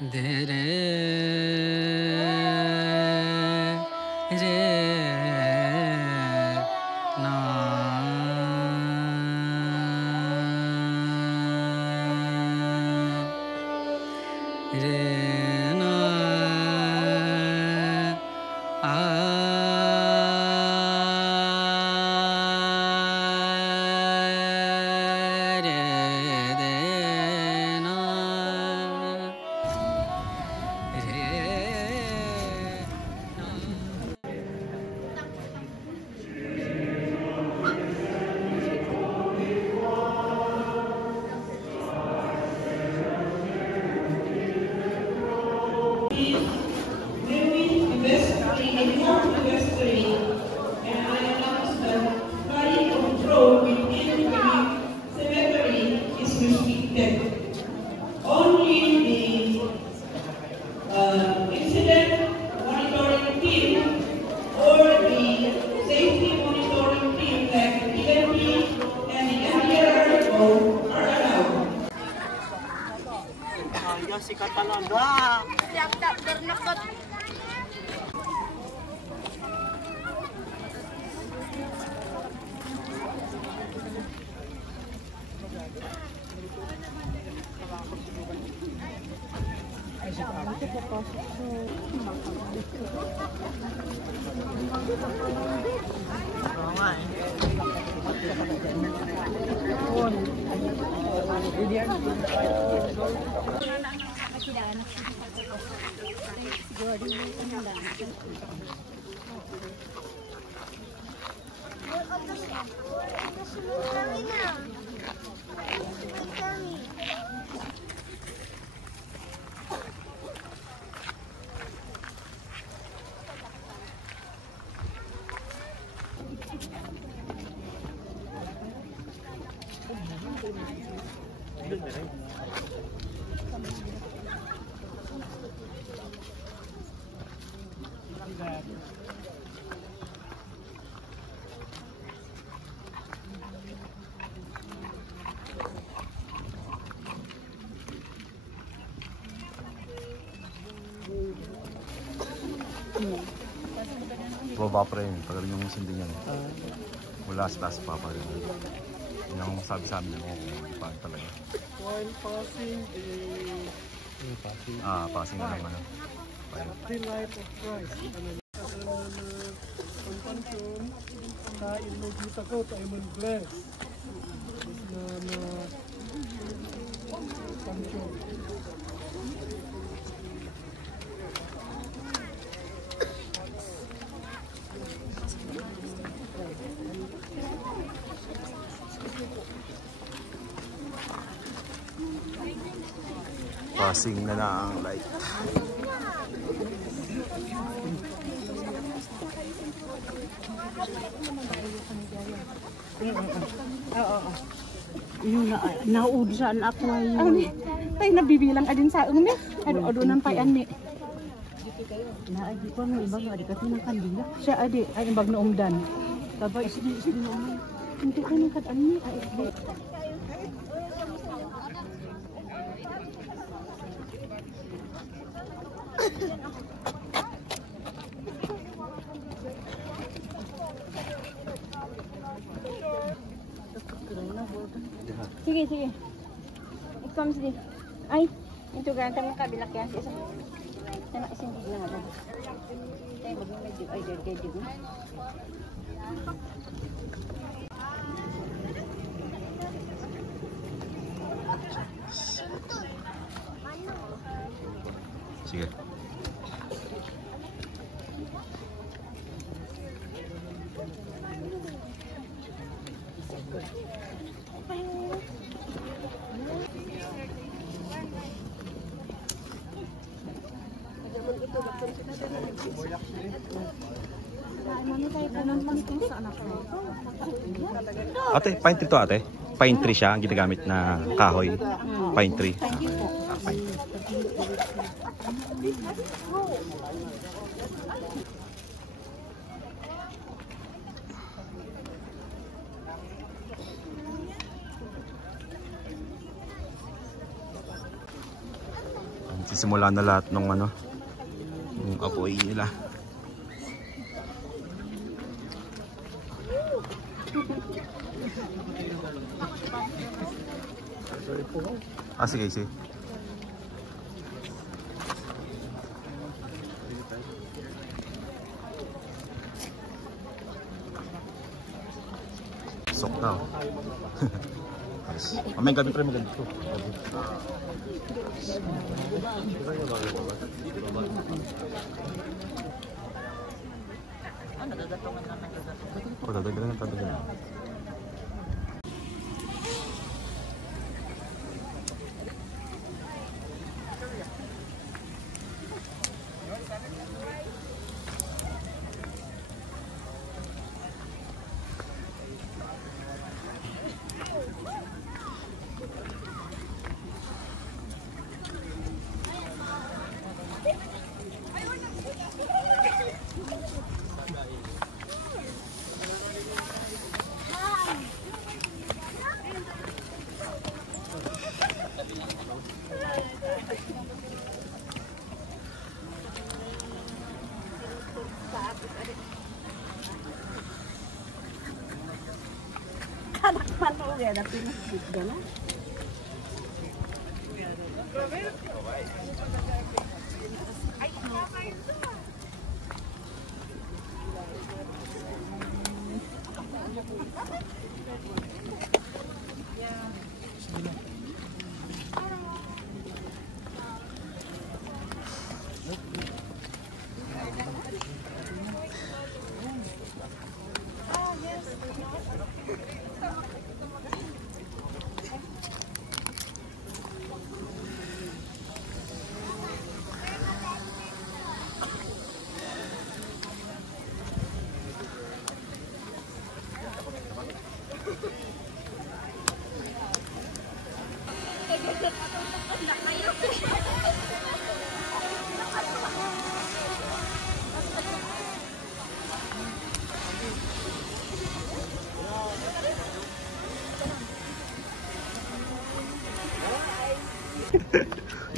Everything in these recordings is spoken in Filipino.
de re re na re na a re de na re When we investigate and not investigate, and I announce that body control within the cemetery is restricted. Only the incident monitoring team or the safety monitoring team like the PNP and the MDRO are allowed. Sikat talaga. Tiap-tiap bernekot. Baba pa rin, tagal yung sindi niyan. Mula sa taas pa pa rin. Yun ang sabi sa amin kung paano talaga. While passing Passing na naman. the life of Christ. Ang pansyon, kain mo kita ko, tayo mo bless. Na pansyon. Passing na na ang light. Yung naudsan ako ay tay nabibilang adin sa umi ado-adonan pa yan mi na adi ko no ibang adi kasi nang kandila siya adi ay ibang naumdan sabay sige no hindi ko nang kadan mi ay Sige, sige. Ikaw sige. Ay, ito gantang ng kabilak yan. Isa. Sana isang gig na nga. Tayo mag-medyo. Ay, dede na. Sige. Ate, pine tree to ate? Pine tree siya, ang ginagamit na kahoy. Pine tree. Pine. Sisimula na lahat ng ano, yung apoy nila. Sige, sige. Sok na. Mamay gabi try mo ganito. Oh, dadagdagan ng dadagdagan.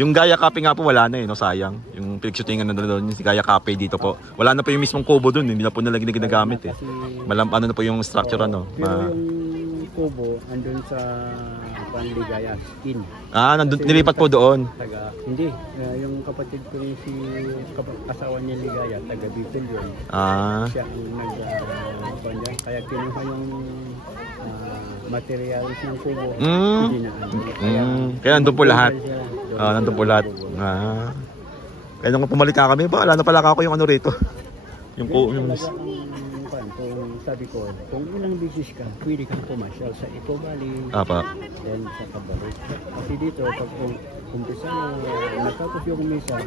Yung Gaya Cafe nga po wala na eh, no, sayang. Yung pinagshootingan na doon, yung Gaya Cafe dito po. Wala na po yung mismong kubo doon, hindi na po nila ginagamit eh. Ano na po yung structure ano. Pero yung kubo andun sa Panligaya skin. Nilipat po doon. Hindi, yung kapatid ko yung asawa niya Ligaya, taga Bicol yun. Siya ang kaya kinuha yung materials ng kubo. Kaya nandun po lahat. Nandun po lahat. Kaya nung pumalit na kami, wala na pala ako yung ano rito. Yung sabi ko, kung ilang business ka, pwede kang pumasyal sa Eco Valley. Then sa Cabales. Kasi dito, pag umpisa na natapos yung misa,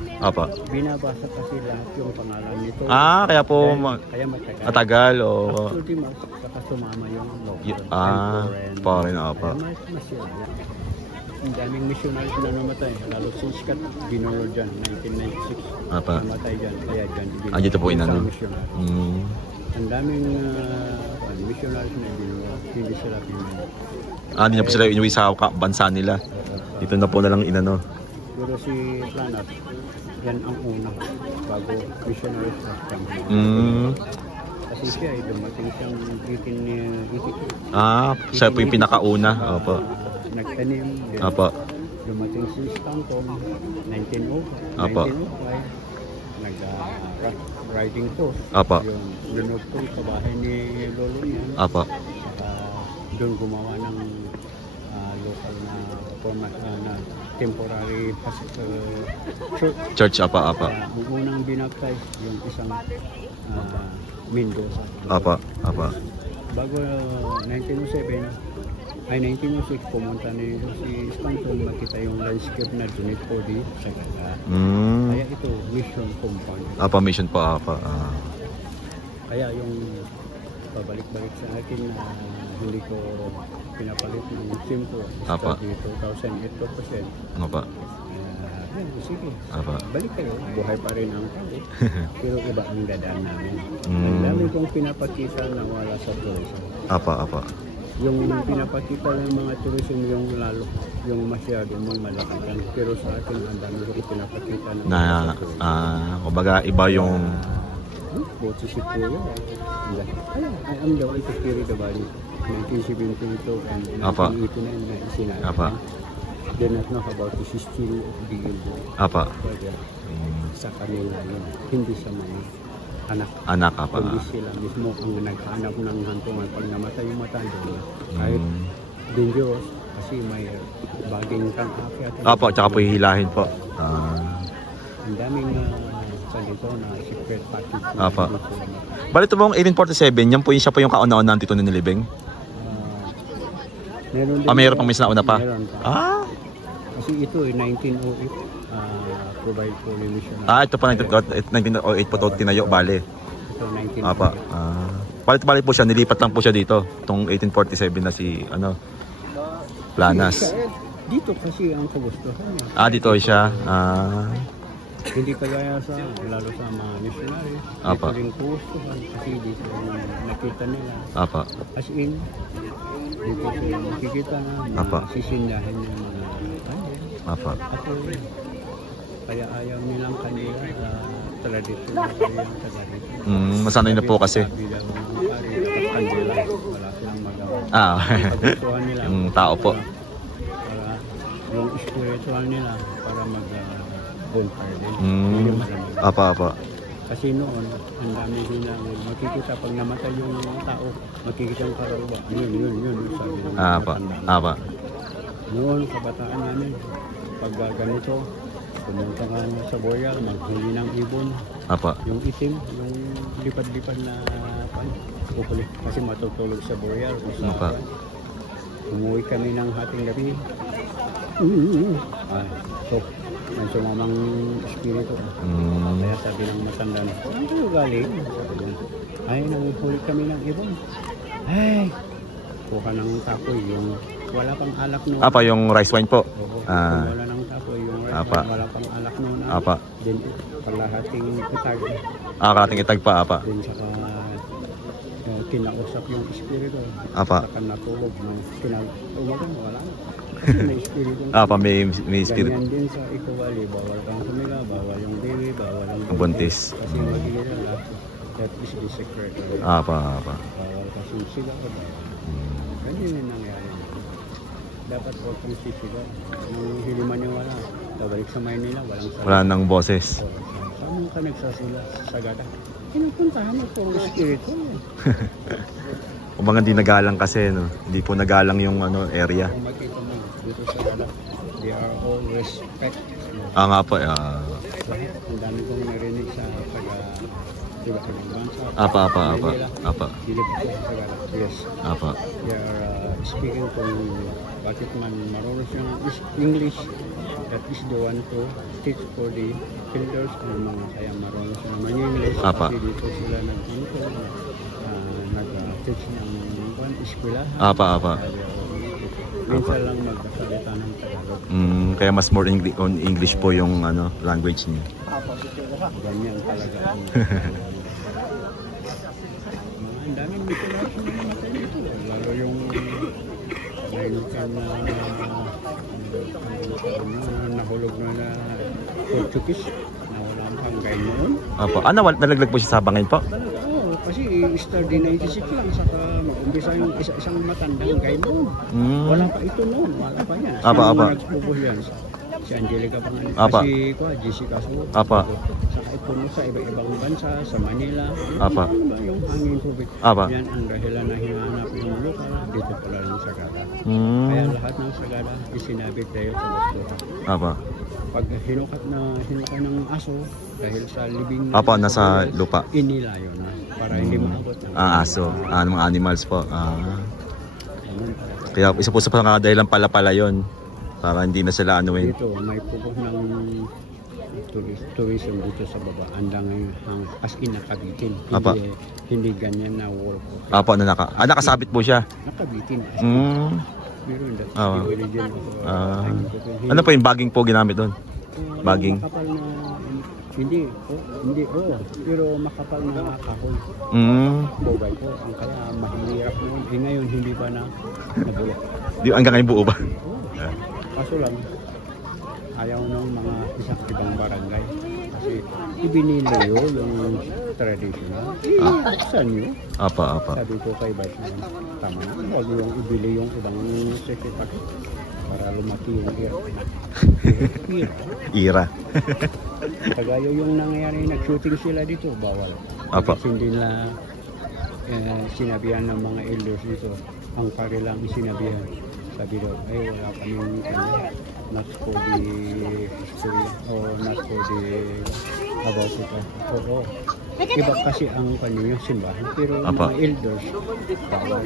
binabasa kasi lahat yung pangalan nito. Kaya po kaya matagal. At ultimo, saka sumama yung local. Foreign. Ang daming missionaries na namatay. Lalo si Scott Binoro dyan, 1996. Namatay dyan. Kaya dyan. Dito po inano. Ang daming missionaries na Binoro. Hindi sila Binoro. Hindi na po sila inuwi sa bansa nila. Dito na po na lang inano. Pero si Planas, yan ang una. Bago missionaries na kami. Kasi siya ay dumating siyang 1882. Siya po yung pinakauna. Nagtanim. Dumating si Stanton 1905. Nag-riding post. Yung lunod po sa bahay ni Lolo niya. Doon gumawa ng local na temporary church. Unang binaptize yung isang Mendoza. Bago 1906 pumunta ni si Stanton, makita yung landscape na donate po dito sa Gala. Kaya ito mission compound. Mission po. Kaya yung pabalik-balik sa akin na hindi ko pinapalit ng simpo. Kasi 2008%. Sige. Balik kayo. Buhay pa rin ang tao. Pero iba ang dadaan namin. Ang dami kong pinapakita na wala sa tourism. yung pinapakita ng mga tourism yung lalo, yung masyado mong malakitan. Pero sa akin, ang dami ko pinapakita ng Na, kumbaga iba yung... Bote si Puyo. I am the one to carry the body. 1972 and 1989 na isinala. Apa. They not know about the history of the Gilbo. Apa. Sa kanila yun. Hindi sa mga anak. Anak, apa. Hindi sila mismo ang naghanap ng hantungan pag namatay yung matanda nila. Kahit dangerous kasi may baging kang akyat. Apa, tsaka po hihilahin po. Ang daming dito na secret package. Apa. Bali ito pong 1847, yan po siya po yung kauna-una Tito Ninilibing? Meron din. Mayroon pang na una pa? Meron pa. Kasi ito 1908 provide for remission. Ito pa 1908 po ito tinayo, bali. Ito 1908. Apa. Bali po siya, nilipat lang po siya dito. Itong 1847 na si Planas. Dito kasi ang kagustuhan niya. Dito siya. Hindi kagaya sa, lalo sa mga missionaries. Apa. Dito rin kagustuhan kasi dito nakita nila. Apa. As in, dito sila makikita na sisindahin ng mga kandil. Apa. Ako, kaya ayaw nilang kanila sa tradisyon na kanyang tradisyon. Masanay na po kasi. Bilang kandila, wala silang magawa. Kagustuhan nila. Yung tao po. Para yung spiritual nila para mag-bonfire din. Apa. Kasi noon, ang dami din lang makikita pag namatay yung tao, makikita yung kararuba. Yun, sabi ng Apa. Noon, kabataan namin, pag ganito, pumunta ka sa boyal, maghuli ng ibon. Apa. Yung itim, yung lipad-lipad na kukulit. Kasi matutulog sa boyal. Apa. Umuwi kami ng hating gabi. So, may sumamang espiritu. Kaya sabi ng matanda na, saan kayo galing? Sabi niya, ay, nanguhuli kami ng ibon. Ay, kuha ng takoy, yung wala pang alak noon. Apa, yung rice wine po? Wala ng takoy, yung rice wine, wala pang alak noon. Apa. Then, kalahating itag. Kalahating itag pa, apa. Then, saka kinausap yung espiritu. Apa. Saka natulog. Umagan, wala na. Kasi may espiritu. Apa, may espiritu. Ganyan din sa Icovalley, bawal kang humila, bawal yung baby, bawal yung buntis. Kasi magigila, that is the secret. Apa. Bawal kasi sigaw. Ganyan yung nangyari. Dapat huwag kang sisigaw. Nung hiliman niya wala, babalik sa Maynila, walang sagot. Wala nang boses. Saan ka nagsasila sa Sagada? Pinupuntahan mo po espiritu. Kung mga hindi nagalang kasi, no? Hindi po nagalang yung area. Kung makita mo dito sa Sagada, they are all respect. Nga po. Ang dami kong narinig sa taga-ibang bansa. Apa. Yes. Apa. They are speaking kung bakit man marunong siya ng English. That is the one to teach for the elders and mga kaya marunong siya ng English. Apa. Kasi dito sila nag-teach ng eskwela. Apa. Minsan lang magkasalita ng Tagalog. Kaya mas more English po yung language niya. Ganyan talaga. Ang daming mitologya na namatay dito. Lalo yung nahulog na Portuguese na walang hanggain noon. Apa. Nalaglag po siya sa bangin po? Oo, kasi star din 96 lang saka mag-umpisa yung isang matandang guy noon. Wala pa ito noon, wala pa yan. Apa. Nagpubuh yan. Si Angelica Pangan. Apa. Si Jessica Su. Apa. Saka ipuno sa iba-ibang bansa, sa Manila. Apa. Yung hanging tubig. Apa. Yan ang dahilan na hinahanap yung lupa dito pala ng Sagada. Kaya lahat ng Sagada isinabit tayo sa gusto. Apa. Pag hinukat ng aso dahil sa libing Apa, nasa lupa. Inilayo na para hindi maabot ng aso. Mga animals po. Kaya isa po sa mga dahilan pala yon. Para hindi na sila Dito may pupuh ng tourism dito sa baba. Andang as in nakabitin. Hindi ganyan na wall. Apa, nakasabit po siya. Nakabitin. Pero in that religion. Ano po yung bagging po ginamit doon? Bagging? Makapal na Hindi, pero makapal na kahoy. Bogay ko, ang kaya mahirap noon. Ngayon hindi pa na nabulok. Hanggang ngayon buo ba? Kaso lang, ayaw ng mga ibang barangay. Kasi ibinili yung traditional. Buksan nyo. Apa. Sabi ko kay Vice na tama na. Huwag yung ibili yung ibang secretary para lumaki yung Ira. Kagaya yung nangyayari, nag-shooting sila dito, bawal. Apa. Kasi hindi nila sinabihan ng mga elders dito. Ang kanilang sinabihan. Sabi daw, ay wala kaming not for the history or not for the about it. Oo. Iba kasi ang kanyo simbahan, pero mga elders bawal.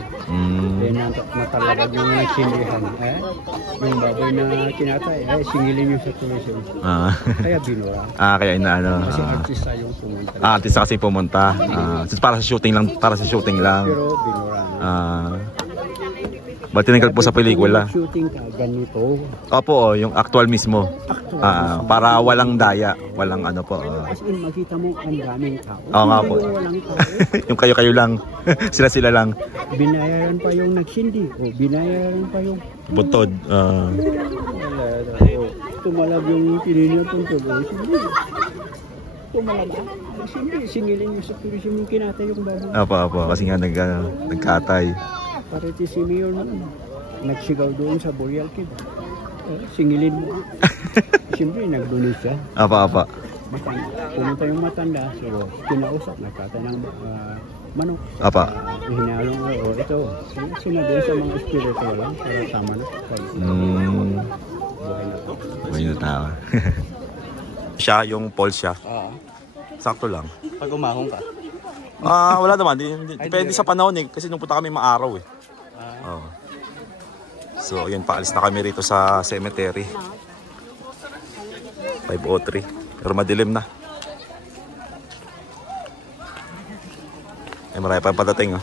Matalagad yung nagsindihan. Yung baboy na kinatay, singilin nyo sa tourism. Kaya binura. Kaya inaano. Kasi artista yung pumunta. Artista kasi pumunta. Para sa shooting lang. Pero binura. Ba't tinanggal po sa pelikula? Shooting ka, ganito. Opo, yung actual mismo. Para walang daya. Walang ano po. As in, makita mo ang daming tao. Oo nga po. Walang tao. Yung kayo lang. Sila lang. Binayaran pa yung nagsindi. O binayaran pa yung butod. Tumalab yung pinili ng puntod. Tumalab. Singilin yung sa tourism yung kinatay yung baboy. Opo. Kasi nga nagkatay. Para si Mayor naman, nagsigaw doon sa Boreal Cave. Singilin mo. Siyempre, nag-donate siya. Apa. Pumunta yung matanda, so kinausap, nagkata ng manok. Apa. Hinalong ko, ito. Sinabi sa mga espiritu lang, para tama na. Buhay na tao. Siya, yung Paul siya. Sakto lang. Pag umahong ka? Wala naman. Depende sa panahon kasi nung punta kami maaraw So, yun, paalis na kami rito sa cemetery. 5:03. Pero madilim na. Marami pa padating